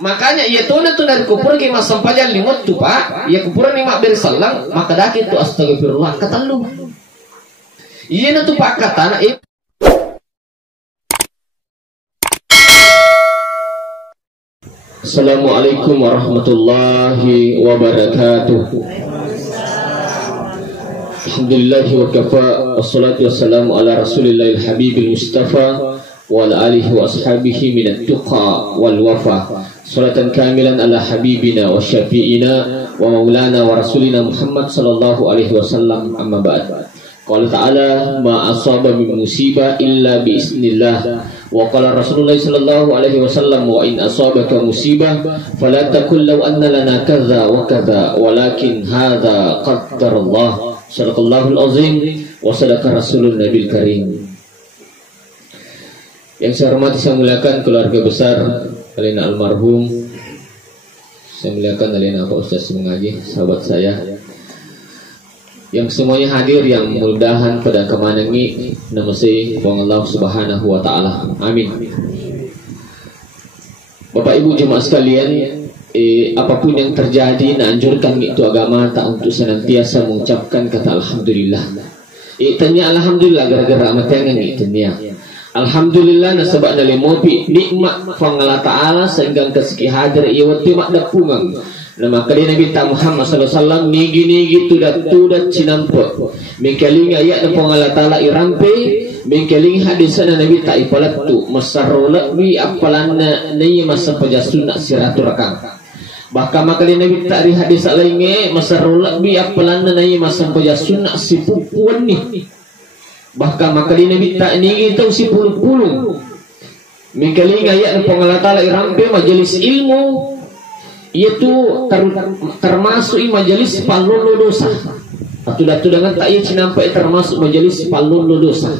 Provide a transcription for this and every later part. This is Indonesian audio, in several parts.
Makanya ia tuna dari kupur ke mas sampajan limut tu pak, ia kupuran ni mak bersalang, maka dah itu astagfirullah kata lu. Ia na tu pak kata na Assalamualaikum warahmatullahi wabarakatuh. Alhamdulillahi wa kafa, wassalatu wassalamu ala rasulillahil habibil mustafa wa ala alihi wa ashabihi minat tuqa wal wafa. Salatan kamilan ala habibina wa syafi'ina wa maulana wa rasulina Muhammad sallallahu alaihi wasallam, amma ba'd. Qala ta'ala ma asaba min musibah illa bi isnillah. Wa qala Rasulullah sallallahu alaihi wasallam wa in asabaka musibah fala taqul law anna lana kadza wa kadza walakin hadza qaddarullah. Sadaqallahul azim wa sadaqa rasulun nabil karim. Yang saya hormati, saya muliakan keluarga besar Alina almarhum, saya muliakan Alina Pak Ustaz mengaji, sahabat saya yang semuanya hadir, yang mudah-mudahan pada kemanangi namasi bang Allah Subhanahu wa taala. Amin. Bapak Ibu jemaah sekalian, apapun yang terjadi, anjurkan itu agama tak untuk senantiasa mengucapkan kata alhamdulillah. Tanya alhamdulillah gara-gara amat yang ini tanya. Alhamdulillah nasabak dari mopi nikmat Allah Ta'ala sehingga kesiki hadir ia waktu mak dapungan. Nama kali Nabi Muhammad sallallahu alaihi wasallam nigi tu dah cinampak. Mengkaling ayat dan Allah Ta'ala irampe, mengkaling hadis Nabi tak ipalat tu masarulak wi apalana ni masa pajasun nak siraturahim. Bahkan makali Nabi tak di hadis lainnya masarulak wi apalana ni masa pajasun nak sipupuan ni. Bahkan makali Nabi tak ni itu si puluh-puluh. Mengkaling ayat dan Allah Ta'ala irampe majelis ilmu itu termasuk majelis palun dosa. Atau datu dengan tak ia nampak termasuk majelis palun dosa.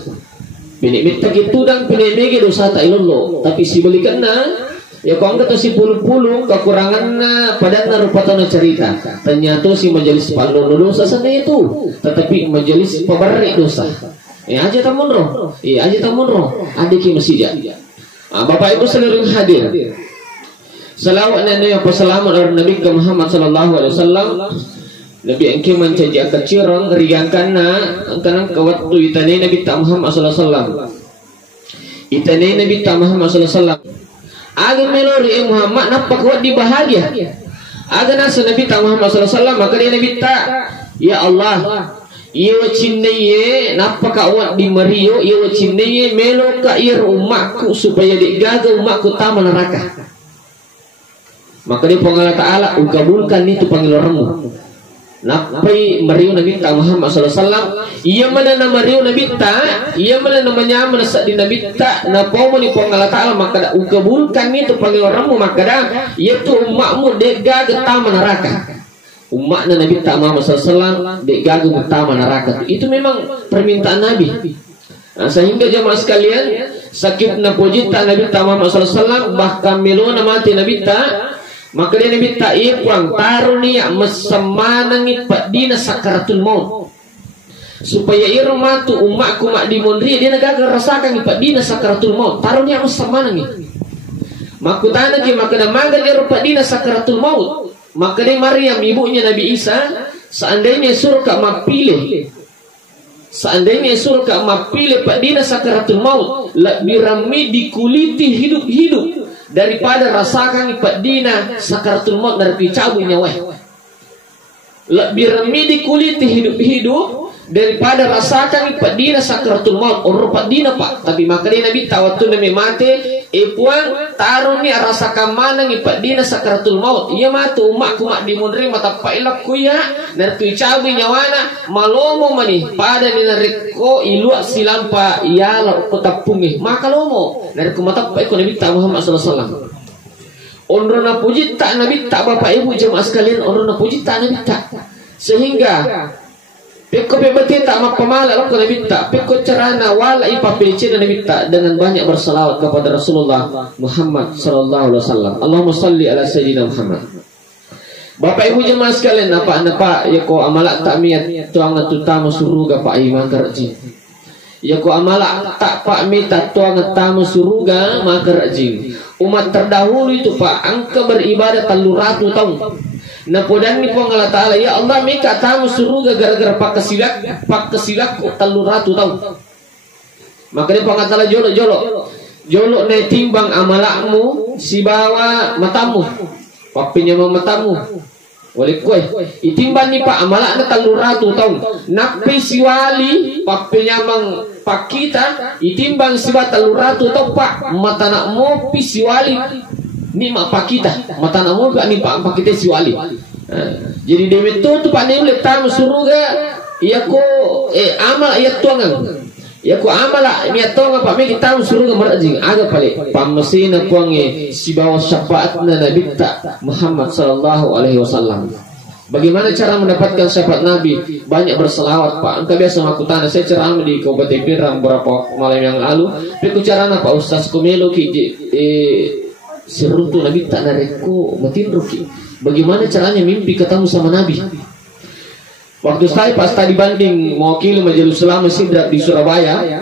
Binik tak itu dan binik dosa tak ilolo. Tapi si balikanna ya kau kata si puluh-puluh kekurangannya pada narupatana cerita. Ternyata si majelis palun dosa sana itu, tetapi majelis pemberik dosa. Aja tamunroh, aja tamunroh. Adik masjid. Bapak Ibu seluruh hadir. Salawat Nabi apa selamat orang Nabi Muhammad sallallahu alaihi wasallam. Nabi engke mencaji kecirong riangkanna angkana ke waktu itane Nabi Muhammad sallallahu alaihi wasallam. Itane Nabi Muhammad sallallahu alaihi wasallam. Aga melori Muhammad napa kuat di bahagia. Aga nasa Nabi Muhammad sallallahu alaihi wasallam maka dia Nabi tak ya Allah. Ia cinnaye napa ka awak di Mario, ia cinnaye melo ka ir umatku supaya digaga umatku taman neraka. Maka dia Allah Ta'ala ukabulkan itu panggil orangmu. Napai Mario Nabi Muhammad sallallahu alaihi wasallam, ia mana nama Mario Nabi ta, ia mana namanya menesak di Nabi ta, napa mau ni Allah Ta'ala maka ukabulkan itu panggil orangmu maka dah iaitu umatmu digaga taman neraka. Umatnya Nabi Muhammad SAW digagu utama neraka. Itu memang permintaan Nabi. Sehingga jemaah sekalian sakit napojita Nabi Muhammad SAW bahkan melona mati Nabi ta, maka dia Nabi ta ikwang tarunia mesemanangi padina sakaratul maut supaya irmatu umatku mak dimundri dia nagaga rasakan padina sakaratul maut tarunia mesemanangi makutana ki maka namagan irpadina sakaratul maut. Maka dia Maryam ibunya Nabi Isa seandainya surga mapilih, seandainya surga mapilih pak dina sakaratul maut lebih ramai dikuliti hidup-hidup daripada rasakan pak dina sakaratul maut dari dicabut nyawa. Lebih ramai dikuliti hidup-hidup daripada rasakan pak dina sakaratul maut orang pak dina pak. Tapi maka dia Nabi tawatu Nabi mati ipuan taruh ni rasakan mana ni pak dina sakaratul maut. Ia matu umakku mak dimundri mata pak ilak kuya dan tu cabi nyawana malomo mani pada ni nariko iluak silampa ialah kutapungi maka lomo dari kumata pak Nabi Muhammad sallallahu alaihi wasallam. Ondrona puji tak Nabi tak Bapak Ibu jemaah sekalian, ondrona puji tak Nabi tak sehingga peko pebeti tak mapamala lo Nabi tak peko cerana wala ipapilci Nabi tak dengan banyak berselawat kepada Rasulullah Muhammad sallallahu alaihi wasallam. Allahumma salli ala sayyidina Muhammad. Bapak Ibu jemaah sekalian apa ya ko amalak tak miat tuang tamu suruga Pak Iman kerji. Ya ko amalak tak pak mita tuang tamu suruga maka rajin. umat terdahulu itu Pak angka beribadah 300 tahun. Nah podan ni po Allah Ta'ala ya Allah mika tamu suruga gara-gara pak kesilak 300 tahun. Maka dia Allah Ta'ala jolo na timbang amalakmu si bawa matamu papinya matamu oleh kue itimbang ni Pak amalak na 300 tahun napi si wali papinya mang pakita itimbang si ba 300 tahun Pak mata nak mo pi si wali ni mak pakita mata nak mo ga ni Pak pakita si wali. Jadi dewe tu Pak ni boleh tamu suruga iya ko amal iya tuangan ya ko amala mi atonga pa mi kita suruh merajing aga pale pamesina puange si bawa syafaat na Nabi Muhammad sallallahu alaihi wasallam. Bagaimana cara mendapatkan syafaat Nabi? Banyak berselawat Pak. Engkau biasa makutana saya ceramah di Kabupaten Pinrang beberapa malam yang lalu. Tapi carana Pak Ustaz Komelo ki serutu Nabi tak nareko matinruki. Bagaimana caranya mimpi ketemu sama Nabi? Waktu saya pas tadi banding mewakili Majelis Ulama Sidrap di Surabaya,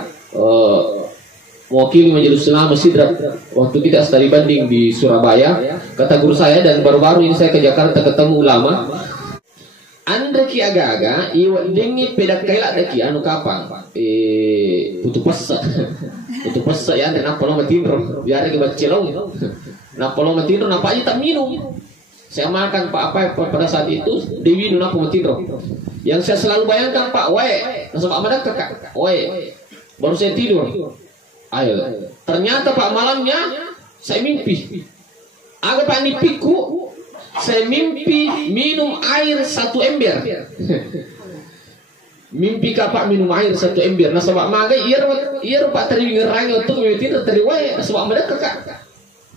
mewakili Majelis Ulama Sidrap waktu kita studi banding di Surabaya, kata guru saya dan baru-baru ini saya ke Jakarta ketemu ulama. Anda ki aga-aga, iwa dengi pedak kaila daki anu kapang, putu pesa ya, dan apa lo matindro, biar ke bacilong, napa lo matindro, napa aja tak minum. Saya makan Pak apa pada saat itu Dewi nuna pematidro. Yang saya selalu bayangkan Pak wae, sebab mana kakak wae. Baru saya tidur. Ayo. Ternyata Pak malamnya saya mimpi. Agak Pak nipiku saya mimpi minum air 1 ember. Mimpi Pak minum air 1 ember. Nah sebab maga iya Pak tadi ngerang untuk tidur tadi wae sebab mana kakak.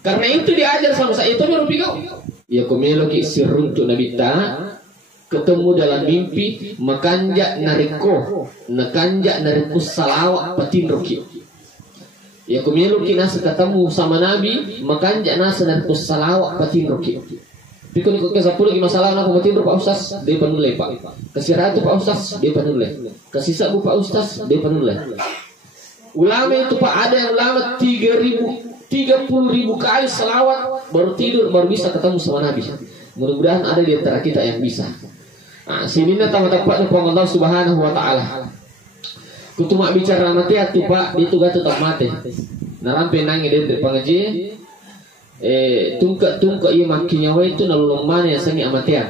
Karena itu diajar sama saya itu baru pikau. Ya komelo ki siruntu Nabi ta ketemu dalam mimpi makanjak nariko salawat patinroki. Ya komelo ki nasa ketemu sama Nabi makanjak nasa nariko salawat patinroki. Pikun ikut ke 10 masalah nak patinro Pak Ustaz dia panulai Pak. Kesiratu Pak Ustaz dia panulai. Kasisa Bu Pak Ustaz dia panulai. Ulama itu Pak ada yang ulama 30.000 kali selawat baru tidur baru bisa ketemu sama Nabi. Mudah-mudahan ada di antara kita yang bisa. Nah, sini na tamat-tamat ng Allah Subhanahu wa taala. Kutuma bicara mati atu Pak dito gato tak mati. Narampe nangi de pangaji tungka iya makinya wa itu nalulong mana yang sangi amatian.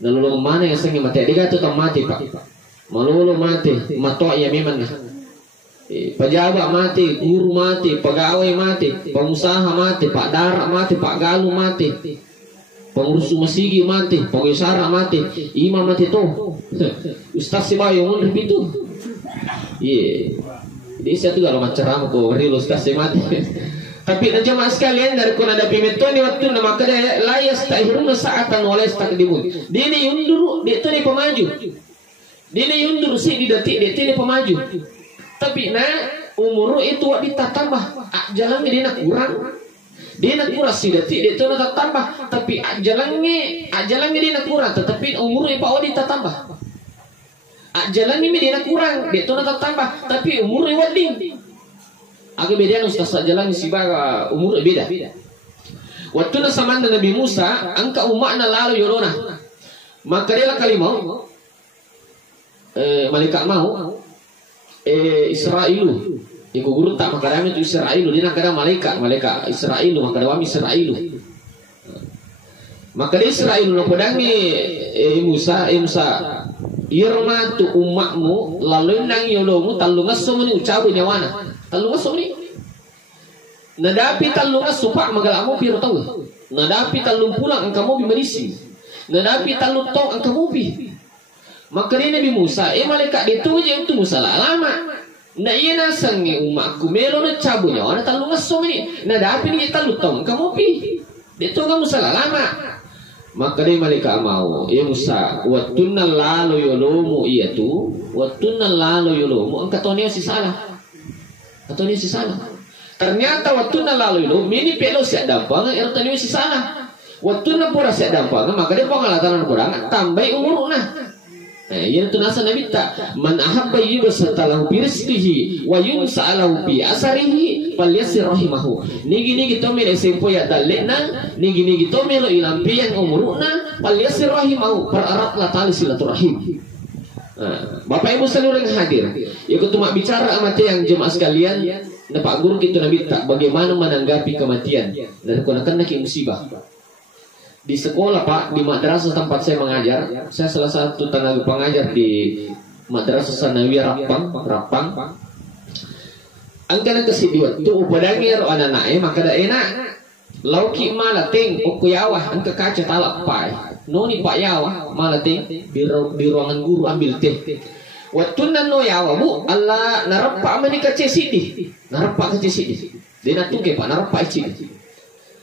Nalulong mana yang sangi mati. Di gato tak mati Pak. Malulong mati, mato iya memang na. Pejabat mati, guru mati, pegawai mati, pengusaha mati, Pak Darak mati, Pak Galuh mati, pengurus masigi mati, pengisara mati, imam mati tuh, Ustaz si bayo mun itu, iya, jadi saya tuh kalau macam kok real Ustaz si mati, tapi jemaah sekalian dari kuna ada pimetoni waktu nama kada layas tahiruna saatan walayas takdimun, dia ni undur, dia tu ni pemaju, dia ni undur si di detik, dia tu ni pemaju. Tapi umur itu ditatambah jalannya dia nak kurang si detik dia tu nak tambah tapi jalannya dia nak kurang tetapi umurnya Pak Wadi tatambah jalannya dia nak kurang dia tu nak tambah tapi umurnya wading agak beda Ustaz jalannya si baga umurnya beda waktu na sama Nabi Musa angka umakna lalu yorona maka dia lah kali mau malaikat mau Israilu iku guru tak makarami itu Israilu dia nak kada malaikat Israilu makarami Israilu maka dia Israilu no podangi Musa irmatu umakmu lalu nang yolomu talungas sumuni ucabu nyawana talungas sumuni nadapi talungas supak magalamu piro tahu nadapi talung pulang angkamu bimanisi nadapi talung tong angkamu bi. Maka dia Nabi Musa, malaikat ditujang tu Musa lama. Na iya nasangi umakku melo na cabunya, ana talung asom ini. Na dapi ni talutong kamu pi. Dito kamu salah lama. Maka dia malaikat mau, Musa, watunna lalu yolomu iya tu, watunna lalu yolomu. Ang katoniya si salah. Katoniya si salah. Ternyata watunna lalu yolomu, mini pelo siya dampang, ertaniyo si salah. Watunna pura siya dampang, maka dia pangalatan ng kurang, tambay umuro na. Yang tu nasa Nabi tak man ahabba yubsatalahu bi rizqihi wa yumsa'alahu bi asarihi falyasir rahimahu. Nigi kita mele sempo ya dalena, nigi kita melo ilampian umuruna falyasir rahimahu, peraratlah tali silaturahim. Bapak Ibu seluruh yang hadir, ikut cuma bicara amat yang jemaah sekalian. Pak Guru kita Nabi tak bagaimana menanggapi kematian dan kena musibah. Di sekolah Pak, di madrasah tempat saya mengajar, saya salah satu tenaga pengajar di Madrasah Sanawiyah Rapang. Angkana kesidiwat tu upadangir anak-anak maka da enak. Lauki malating ukuyawah angka kaca talak pai. Noni Pak Yawah malating di ruangan guru ambil teh. Watunan no yawa bu Allah narapa amani kaca sidi. Narapa kaca sidi. Dina tuke Pak narapa sidi.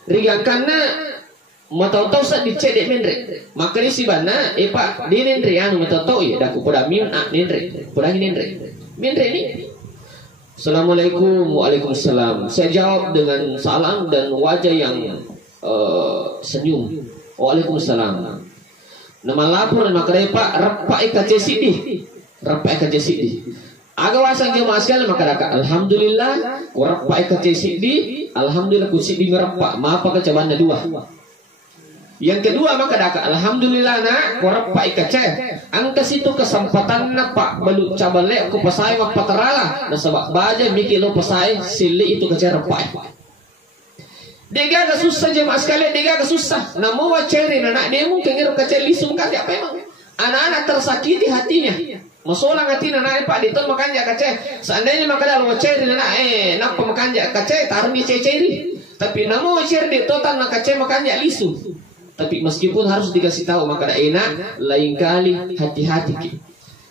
Rigangkana matau-tau sa dicedek menre maka ni si bana Pak di nenre anu matau-tau ya daku pada min nenre pada nenre menre ni Assalamualaikum. Waalaikumsalam. Saya jawab dengan salam dan wajah yang senyum. Waalaikumsalam. Nama lapor maka Pak rapai kace sidi rapai kace sidi aga wasang dia maskal maka alhamdulillah ku rapai kace sidi alhamdulillah ku sidi ngerapa maapa kecabana dua. Yang kedua maka daka alhamdulillah nak korap pak ikace angkas itu kesempatan na Pak balu cabale ko pasay magpatarala na sabak baja miki lo pasay sili itu kace rapai. Dega ka susah jemaah sekalian, dega ka susah. Namo waceri na nak demo kengiro kace lisum kali apa emang. Anak-anak tersakiti hatinya. Masolang hati na nak Pak diton makanja kace. Seandainya maka dalam waceri na nak pemakanja kace tarmi ceceri. Tapi namo waceri ditotan na kace makanja lisum. Tapi meskipun harus dikasih tahu maka dah enak lain kali hati-hati.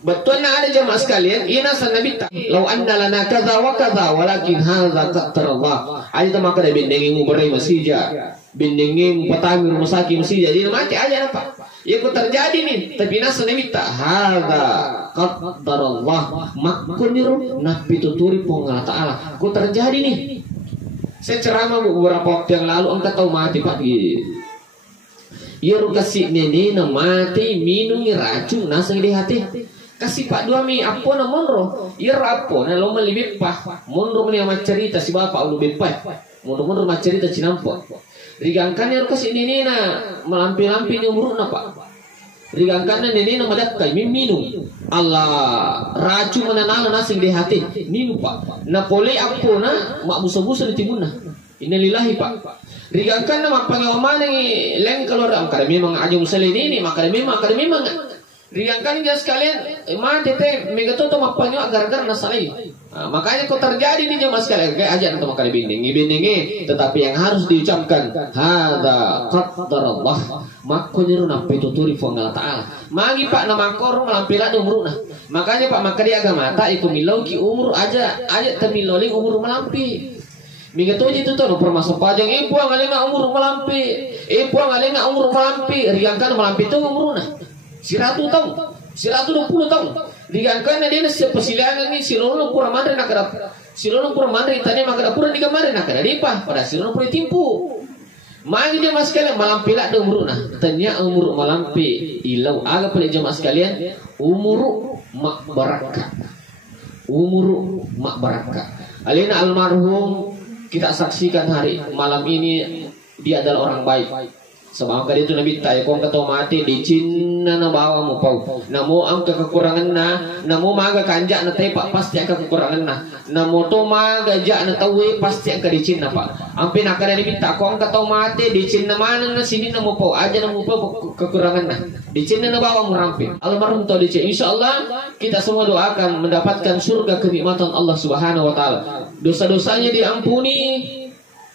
Betul nak ada jemaah sekalian, ina sanabi tak. Lau anna lana kaza wa kaza walakin hadza qatar Allah. Aja maka dah bindengin berai masija, bindengin patami rumah sakit masija. Jadi mati aja apa? Ya kau terjadi nih. Tapi ina sanabi tak hadza qatar Allah. Makuniru nabi tuturi pengal Taala. Kau terjadi nih. Saya ceramah beberapa waktu yang lalu engkau tahu mati Pak. Yeru kasih nene na mati minum racun nasang di hati. Kasih Pak dua mi apa na monro. Yer apa na lo melibip Pak. Monro meni amat cerita si bapak ulu bepai. Monro amat cerita cinampo. Rigangkan yeru kasih nene na melampi-lampi ni umur na Pak. Rigangkan na nene na madakkai minum. Allah racun menanala nasang di hati. Minum Pak. Na pole apa na mak busa-busa di timunna. Innalillahi Pak. Rigangkan nama pengalaman ni lain kalau orang kada memang aja musalin ini maka memang rigangkan dia sekalian mati teh megato to mapanyo agar-agar nasalai. Makanya kau terjadi ni jemaah sekalian kayak aja nanti makanya bindingi tetapi yang harus diucapkan hadza qadarullah makoniru napi tuturi Allah Taala. Magi Pak nama kor melampila umurna. Makanya Pak maka dia agama tak iku milau ki umur aja temiloli umur melampi. Minggu tu je tu no permasuk pajang ibu ang alena umur melampi, ibu ang alena umur melampi, riangkan melampi tu umur na, 100 tahun, 120 tahun, riangkan na dia sepesilangan ni silono pura mandre nak ada, silono pura mandre tanya maka pura diga mandre nak ada dipa, pada silono pura timpu, magi dia mas sekalian melampi lah umur na, tanya umur melampi, ilau aga pelik jemaah sekalian, umur mak barakat, umur mak barakat, alena almarhum. Kita saksikan hari malam ini dia adalah orang baik. Sebab kali itu Nabi tak kau kata mati di Cina na bawa mu pau. Namo ang kekurangan na, namo maga kanjak na tepak pasti ang kekurangan na. Namo to maga jak na tawi pasti ang di Cina Pak. Ampe nak ada Nabi tak kau kata mati di Cina mana na sini namo pau aja namo pau kekurangan na. Di Cina na bawa mu rampin. Almarhum tahu di Cina. Insyaallah kita semua doakan mendapatkan surga kenikmatan Allah Subhanahu wa taala. Dosa-dosanya diampuni,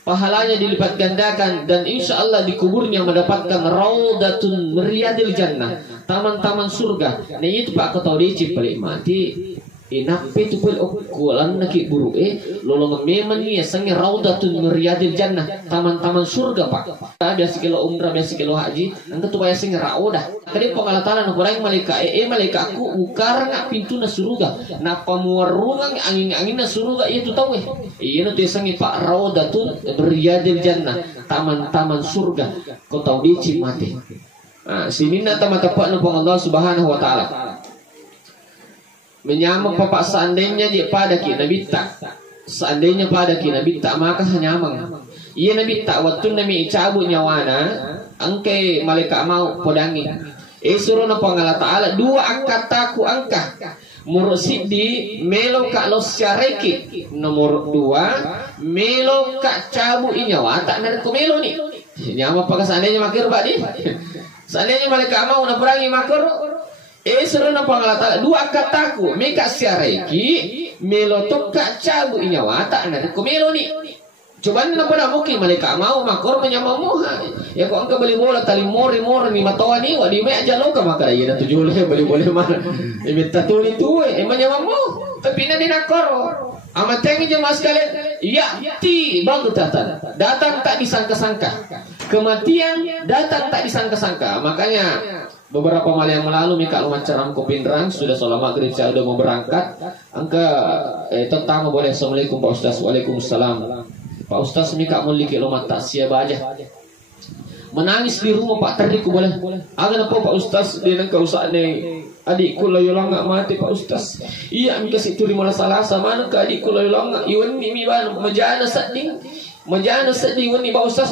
pahalanya dilipat gandakan dan insya Allah di kuburnya mendapatkan raudatun riyadil jannah, taman-taman surga. Nah itu Pak ketahui cip balik mati inapi tu pel okulan nak buru lolong memang ni sange raudatun riyadil jannah, taman-taman surga Pak. Biasa kilo umrah, biasa kilo haji, angkat tu bayar sange raudah. Kali pengalataran orang malaikat malaikat aku ukar nak pintu na surga, nak pamuarungan angin-angin na surga itu tahu iya nanti sange Pak raudatun riyadil jannah, taman-taman surga. Kau tahu dia cip mati. Sini nak tamat tepat nupang Allah Subhanahu wa taala. Menyamang papak seandainya je pada ki nabi tak. Seandainya pada ki nabi tak maka hanyamang. Iya nabi tak waktu nabi cabut nyawana angke malaikat mau podangi. Suruh na pangala taala dua kataku angka. Mursid di melo ka los syareki. Nomor 2 melo ka cabut nyawa tak nari ko melo ni. Nyama paka seandainya makir ba di. Seandainya malaikat mau na perangi makir. Suruh na pangalata dua kataku meka syareki melotok ka cabu inyawa tak na ko melo ni. Coba na pada mungkin malaikat mau makor menyamamu. Ya kok angka beli bola tali mori ni matawa ni wa di me aja lo ka maka ya tujuh le beli boleh mana. Minta tuli tu menyamamu. Tapi na dinakor. Amat tengi jemaah sekalian, ya ti bagutatan. Datang tak disangka-sangka. Kematian datang tak disangka-sangka. Makanya beberapa malam yang lalu Mika wawancara Kopindrang sudah sholat maghrib saya sudah mau berangkat. Angka tentang boleh assalamualaikum Pak Ustaz. Waalaikumsalam. Pak Ustaz Mika mau liki lomat tak siapa aja. Menangis di rumah Pak Tariku boleh. Agak apa Pak Ustaz dia nang kau nih adikku layolang nggak mati Pak Ustaz. Iya Mika situ di mana salah sama nang adikku layolang nggak iwan mi ban majana seding. Majana sedih wani Pak Ustaz.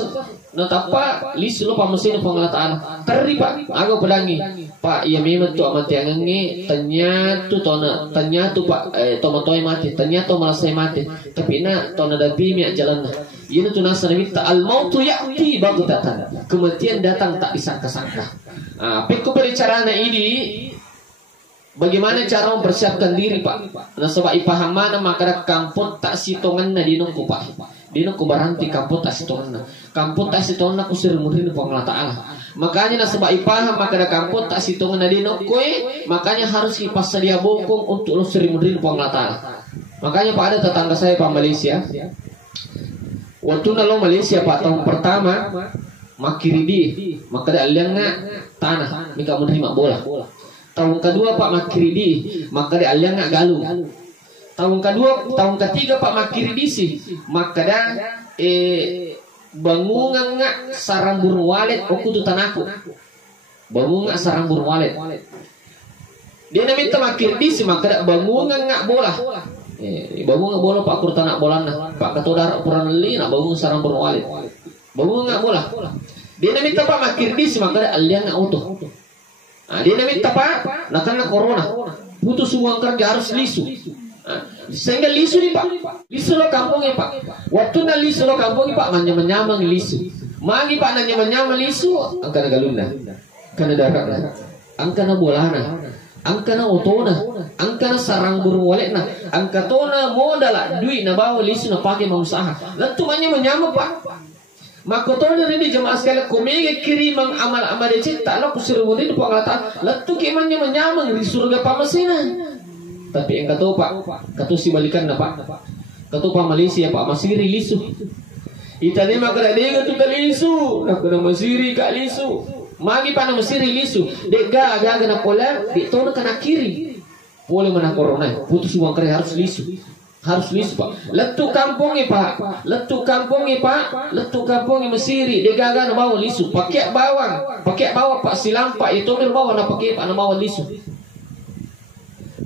Natapa lis lo pamesin pangalataan. Teri Pak, agak pedangi. Pak, iya memang tu amat yang ngi ternyata Pak tomatoi mati, ternyata malah saya mati. Tapi na tona dapi mi jalan. Ini tu nasa nabi ta al mautu ya'ti baghtatan. Kematian datang tak disangka-sangka. Pikku berbicara ini bagaimana cara mempersiapkan diri Pak. Nah sebab ipaham mana maka kampung tak sitongan na dinongku Pak. Dinongku baranti kampung tak sitongan. Kampung tak sitongan aku sir murid Allah Taala. Makanya na sebab ipaham maka kampung tak sitongan na dinongku makanya harus ipas sedia bokong untuk lo sir murid Allah Taala. Makanya Pak ada tetangga saya Pak Malaysia. Waktu nalo Malaysia Pak tahun pertama makiridi maka ada aliangna tanah mika menerima bola. Tahun kedua Pak Makiridi maka dia aliang nak galung. Tahun ketiga Pak Makiridi sih maka dah bangungan ngak sarang burung walet aku tu tanaku. Bangungan sarang burung walet. Dia nak minta Makiridi sih maka dah bangungan ngak bola. Bangungan bola Pak kur tanak bola nah. Pak katodar puran li nak bangun sarang burung walet. Bangungan ngak bola. Dia nak minta Pak Makiridi sih maka dah aliang nak utuh. Dia nak minta Pak, nak kena corona, putus uang kerja harus lisu. Sehingga lisu ni Pak, lisu lo kampung ni Pak. Waktu nak lisu lo kampung ni Pak, menyamang lisu. Magi Pak nanya menyamang lisu, angkana galuna, angkana darah, angkana bolana, angkana otona, angkana sarang burung walet na, angkatona modal duit na bawa lisu na pakai mengusaha. Lalu manya menyamang Pak. Maka tahu dari ini jemaah sekalian kumega kirimang amal-amal dicipta lo kusir murid pengalatan letu kimannya menyamang di surga pamasinan. Tapi yang kata Pak, kata si balikan na Pak, kata Pak Malaysia Pak Masiri lisu. Itali maka dia tu lisu, nak kena Masiri kak lisu. Magi Pak Masiri lisu, dega aga na pola, di tahu kena kiri. Boleh mana corona, putus uang kerja harus lisu. Harus lisu Pak. Letu kampungi Pak. Letu kampungi Pak. Letu kampungi Mesiri. Dia gagal bawa lisu. Pakai bawang. Pakai bawang Pak silampak. Itu mir bawa nak pakai Pak nak bawa lisu.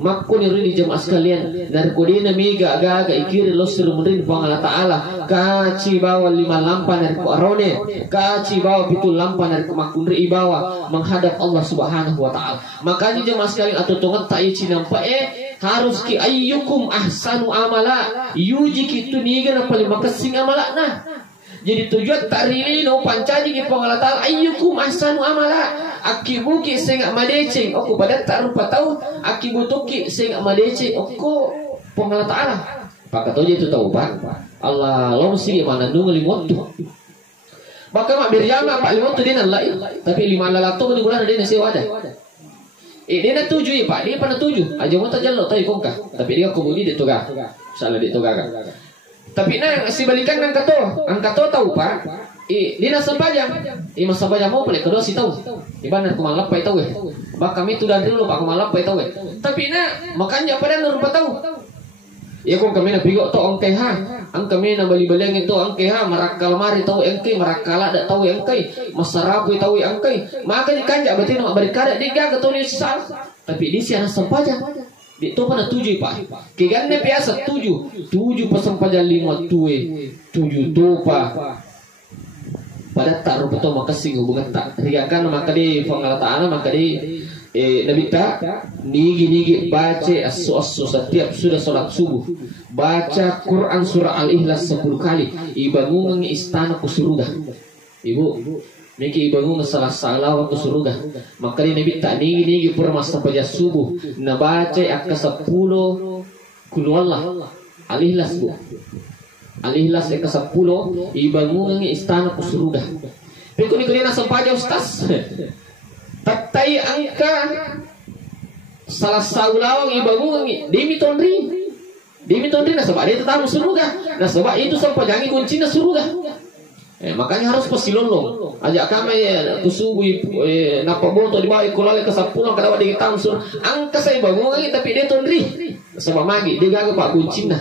Makku ni rini jemaah sekalian dari kodina mega aga-aga ikiri lo suruh merin Allah Ta'ala kaci bawa 5 lampa dari ku arone kaci bawa pitul lampa dari ku makundri bawa menghadap Allah Subhanahu Wa Ta'ala. Makanya jemaah sekalian atau tongan tak ici nampak harus ki ayyukum ahsanu amala yuji kitu niga na paling makasing amala nah. Jadi tujuan tarini no pancaji ki pengalatan ayyukum ahsanu amala akibuki sing madeceng aku pada tak rupa tahu akibutuki sing madeceng aku pengalatan Pak kata itu tahu Pak Allah lo mesti mana nunggu limotu maka mak birjama Pak limotu dia lain tapi 5 lalato di bulan dia nasi wadah dia nak tuju Pak dia pernah tuju aja mau tajal lo tahu kongkah tapi dia kebudi di tugah salah di tugah tapi nah si balikan angkato tahu Pak dia nak sempajang mas sempajang mau pelik kedua si tahu ibarat kumalap pai tahu bak kami tu dan dulu Pak kumalap pai tahu tapi nah makanya pada rupa tahu ya kung kami na bigo to angkay ha ang kami na bali-baleng ito angkay ha marakal mari tahu angkay marakala da tahu angkay masarapoy tahu angkay maka di kanja berarti na barikada di gaga to ni sal tapi di siya na sempajang Di to mana 7 pak. Kiganne biasa 7 pasang paja 5 tuwe 7 to pa. Pada tak rupa to makasing hubungan tak. Riakan maka di Allah Ta'ala maka di nabita nigi baca asu setiap sudah sholat subuh, baca Quran surah Al-Ikhlas 10 kali, ibangun istana ke surga. Ibu niki ibangun salah waktu surga. Maka di nabita nigi pura masa paja subuh na baca akka 10 kulwallah Al-Ikhlas bu. Al-Ikhlas ka 10 ibangun istana ke surga. Pero ni kanina sampaja ustaz. Tatai angka salah saulawang ibangun demi tondri na sebab dia tetap surga. Na sebab itu sampai jangan kunci na surga. Makanya harus pasilolong. Ajak kami kusubu napa boto di bawah kolale ke 10 kada di kita unsur. Angka saya bangun tapi dia tondri. Sebab magi dia gagal pak kunci na.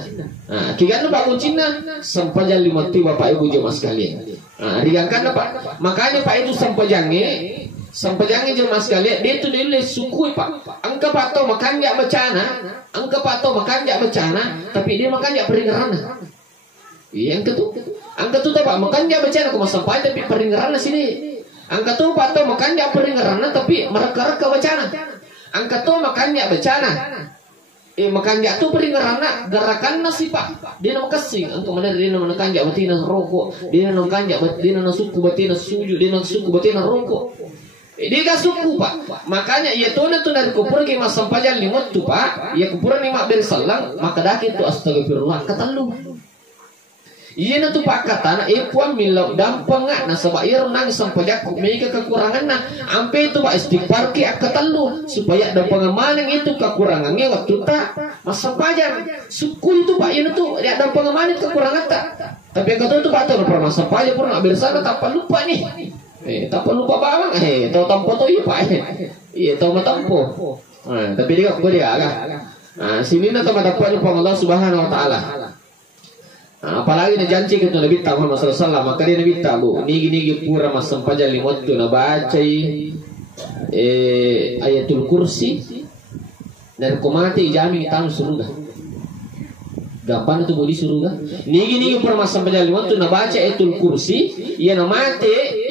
Nah, kigan pak kunci na sampai jam 5 Bapak Ibu jemaah sekalian. Nah, riangkan Pak. Makanya Pak itu sampai jangan jemaah sekalian, dia itu dulu sukui Pak. Angka Pak tahu makan jak becana, tapi dia makan jak peringaran. Yang itu, angka tu Pak makan jak becana, aku sampai tapi peringaran sini. Angka tu Pak tahu makan jak peringaran, tapi mereka becana. Angka tu makan jak becana. Makan jak tu peringaran gerakan nasi Pak. Dia nak kasih, angka mana dia nak makan jak betina rokok, dia nak makan jak betina suku betina suju, dia nak suku betina rokok. Dia gak suku Pak. Makanya ia tuh dari kupur ke mas sampajan limut tuh Pak. Ia kupuran lima bersalang maka dah itu astagfirullah kata lu. Iya na tuh Pak kata puan milau dampang na sebab ia renang sampajak mereka kekurangan na. Ampe itu Pak istighfar ke kata lu supaya ada pengamanan itu kekurangannya waktu tak mas sampajan. Suku itu Pak ia tuh ada pengamanan kekurangan tak. Tapi kata itu Pak tuh pernah sampajan pernah bersalah tak lupa nih. Tak lupa bawang tahu tampo to ipa tahu matampo tapi dia ko dia sini na tamadapan yung Allah Subhanahu wa Ta'ala. Apalagi na janji kita Nabi Muhammad sallallahu alaihi wasallam maka dia Nabi tabu nigi pura masampajan limot tu na bacai ayatul kursi dan kumati jamin tamu surga. Gapan itu boleh surga. Nigi pura masampajan limot tu na baca ayatul kursi ia na mate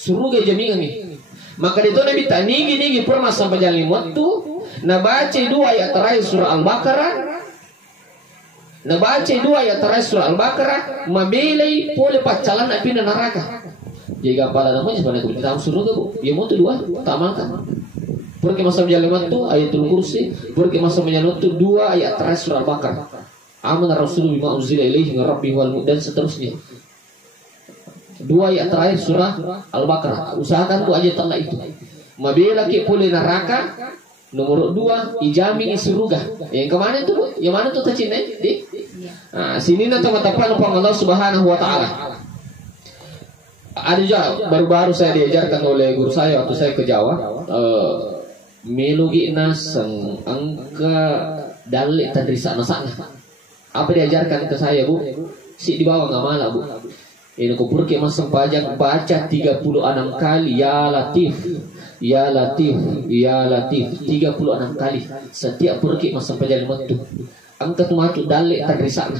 surga jaminan ni. Maka itu Nabi tak nigi pura masampajan limot tu na baca 2 ayat terakhir surah Al-Baqarah. Nabaca 2 ayat terakhir surah Al-Baqarah mabelai boleh pacalan api neraka. Jika pada namanya sebenarnya kita surga bu. Ya mau tu 2 tamalkan. Porque masa menjalankan tu ayatul kursi, porque masa menjalankan tu 2 ayat terakhir surah Al-Baqarah. Amanah Rasulullah bima unzila ilaihi min rabbih wal dan seterusnya. 2 ayat terakhir surah Al-Baqarah. Usahakan tu ayat Allah itu. Mabela ke boleh neraka. Nomor 2 ijami surga. Yang kemana tu? Yang mana tu tacin di? Sini na teman-teman Allah Subhanahu wa Ta'ala. Ada juga baru-baru saya diajarkan oleh guru saya waktu saya ke Jawa. Melogi nasang angka dalik tadrisa nasana. Apa diajarkan ke saya bu? Si di bawah nggak malah bu. Ini kupur ke masang pajak baca 36 kali ya Latif. Ya Latif, Ya Latif 36 kali setiap pergi masa perjalanan itu. Angka tu matu dalik tadrisana.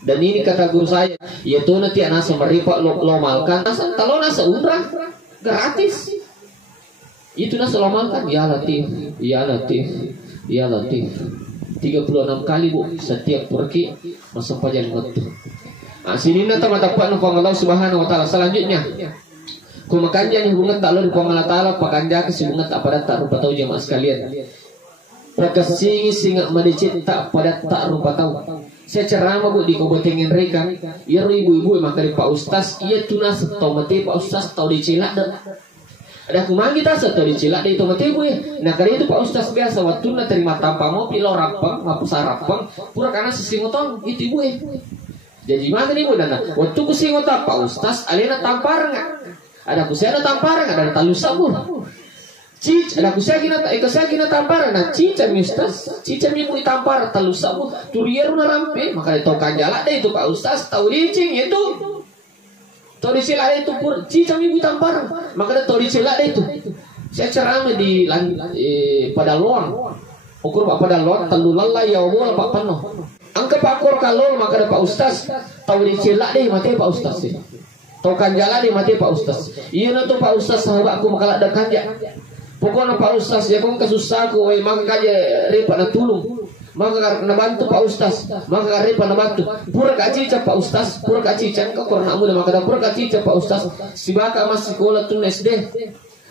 Dan ini kata guru saya, yaitu nanti nasa meripak lo malkan, kalau nasa umrah gratis. Itu nasa lo malkan, Ya Latif, Ya Latif, Ya Latif 36 kali bu setiap pergi masa perjalanan itu. Sini nanti matapan Allah Subhanahu wa Ta'ala selanjutnya. Kumakanja ni hubungan tak lalu di Allah Ta'ala pakanja kesibungan tak pada tak rupa tahu jemaah sekalian. Prakasing singa madicit tak pada tak rupa tahu. Saya ceramah bu di Kabupaten Reka. Ya ibu-ibu maka di Pak Ustaz ia tunas tahu mati Pak Ustaz tahu dicilak dah. Ada kumang kita tahu dicilak dah itu mati bu ya. Nah kali itu Pak Ustaz biasa waktu na terima tanpa mau pilo rapang ngapu sarapang pura karena sesingotong itu ibu ya. Jadi mana nih bu dana? Waktu kusingotong Pak Ustaz alena tampar enggak? Ada kusya tamparan ada talusa bu. Cic ada kusya kina tamparan na cica mi Ustaz. Cica mi bu tampar talusa bu. Turieru na rampe maka itu kanjala deh itu Pak Ustaz tahu dicing itu. Tahu dicela itu pur cica mi bu tamparan maka tahu dicela deh itu. Saya ceramah di pada luang Ukur pak pada lot talulalla ya umur pak penuh. Angka pak ukur kalol maka ada pak ustaz tahu dicelak deh mati pak ustaz deh. Tahu kanjala deh mati pak ustaz. Iya nanti pak ustaz sahabat aku maka ada kanja. Pokoknya pak ustaz ya kau kesusah aku, maka kaje repa na tulung. Maka karena bantu pak ustaz, maka repa na bantu. Pura kacica pak ustaz, pura kacica kau korna muda maka ada pura kacica pak ustaz. Si baka masih sekolah tu SD.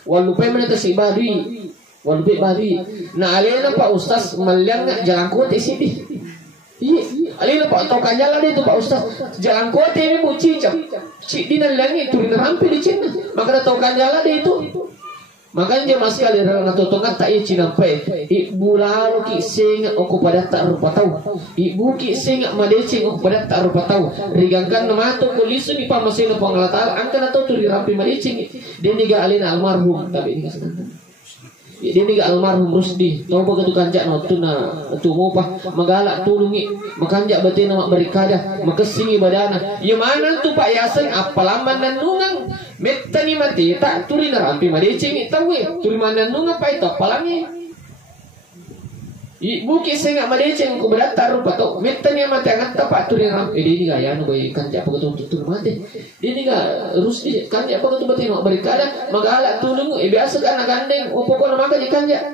Walupai mana tu si badui. Walupai badui. Nah alena pak ustaz meliang jalan kuat sini. Iya, alena pak tau kanjala dia tu pak ustaz. Jalan kuat ini bu cicap. Cik di nalangi turun rampi di Cina. Maka tau kanjala dia itu. Makanya mas sekali dalam natotongan tak iya cinampai. Ibu lalu ki sengak aku pada tak rupa tahu. Ibu ki sengak madecing aku pada tak rupa tahu. Rigangkan nama tu kulisu ni pa masih na pangalatar. Angkan atau tu dirampi madecing. Dia niga alina almarhum tapi ini kesenangan. Dia niga almarhum Rusdi. Tahu begitu kanjak notu na tu mopa magalak tulungi. Makanjak batin nama berikadah. Makesingi badana. Ya mana tu Pak Yasin apalaman dan nungang. Metta ni mati tak turi na rampi madecing tahu turi mana nungang pa ito apalangi. Ibu kisah nggak madecing ko beratar rupa tau. Metta ni mati angat tak turi na rampi. Dia ni ga yan boy kanjak begitu tutur mati. Dia ni ga Rusdi kanjak begitu batin nama berikadah. Magalak tulung biasa kan gandeng. Pokoknya maka di kanjak.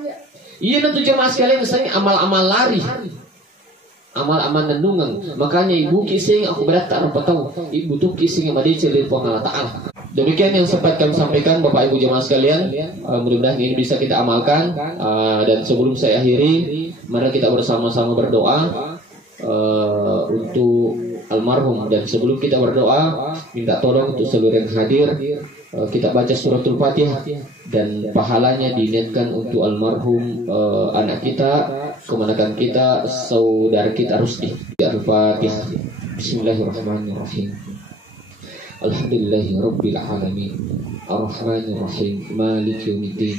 Iya nanti jemaah sekalian misalnya amal-amal lari. Amal-amal nandungan. Makanya ibu kisah aku beratar rupa tau. Ibu tu kisah nggak madecing dari Allah Ta'ala. Demikian yang sempat kami sampaikan Bapak Ibu jemaah sekalian. Mudah-mudahan ini bisa kita amalkan. Dan sebelum saya akhiri, mari kita bersama-sama berdoa untuk almarhum. Dan sebelum kita berdoa, minta tolong untuk seluruh yang hadir, kita baca suratul Fatihah dan pahalanya diniatkan untuk almarhum anak kita, kemenakan kita, saudara kita Rusdi. Al-Fatihah. Bismillahirrahmanirrahim. Alhamdulillahi Rabbil Alamin Ar-Rahmanir-Rahim Maliki Yawmiddin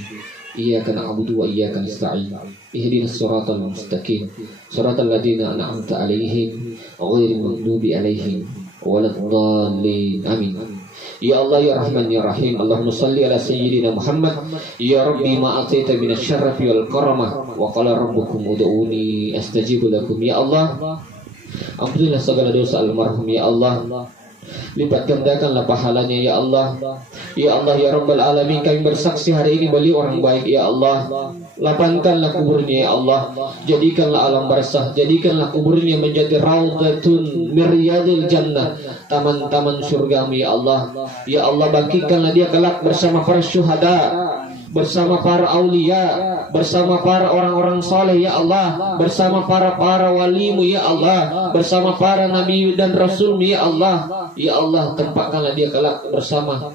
Iyyaka na'budu wa iyyaka nasta'in Ihdinas siratal mustaqim Siratal ladzina an'amta 'alaihim ghairil maghdubi 'alaihim waladdallin. Amin. Ya Allah ya Rahman ya Rahim. Allahumma salli ala sayyidina Muhammad. Ya Rabbi ma ataita minasy syarrafi wal karamah wa qala rabbukum ud'uni astajib lakum. Ya Allah, ampunilah segala dosa almarhum ya Allah. Lipat gandakanlah pahalanya ya Allah. Ya Allah ya Rabbal Alamin, kami bersaksi hari ini beliau orang baik ya Allah. Lapangkanlah kuburnya ya Allah. Jadikanlah alam barzah, jadikanlah kuburnya menjadi raudatun miryadil jannah, taman-taman surgamu ya Allah. Ya Allah, bangkitkanlah dia kelak bersama para syuhada, bersama para aulia, bersama para orang-orang saleh ya Allah, bersama para walimu ya Allah, bersama para nabi dan rasulmu ya Allah. Ya Allah, tempatkanlah dia kelak bersama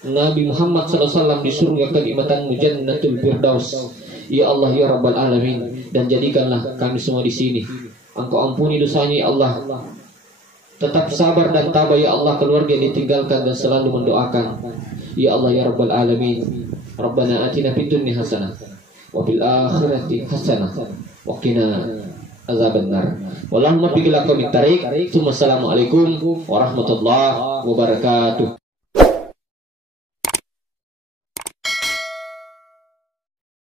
Nabi Muhammad SAW di surga kenikmatan Jannatul Firdaus. Ya Allah ya Rabbal Alamin, dan jadikanlah kami semua di sini Engkau ampuni dosanya ya Allah. Tetap sabar dan tabah ya Allah, keluarga yang ditinggalkan dan selalu mendoakan. Ya Allah ya Rabbal Alamin. Rabbana atina fid dunya hasanah wa fil akhirati hasanah wa qina azabannar. Wallahumma biqil aqwamit tariq. Assalamualaikum warahmatullahi wabarakatuh.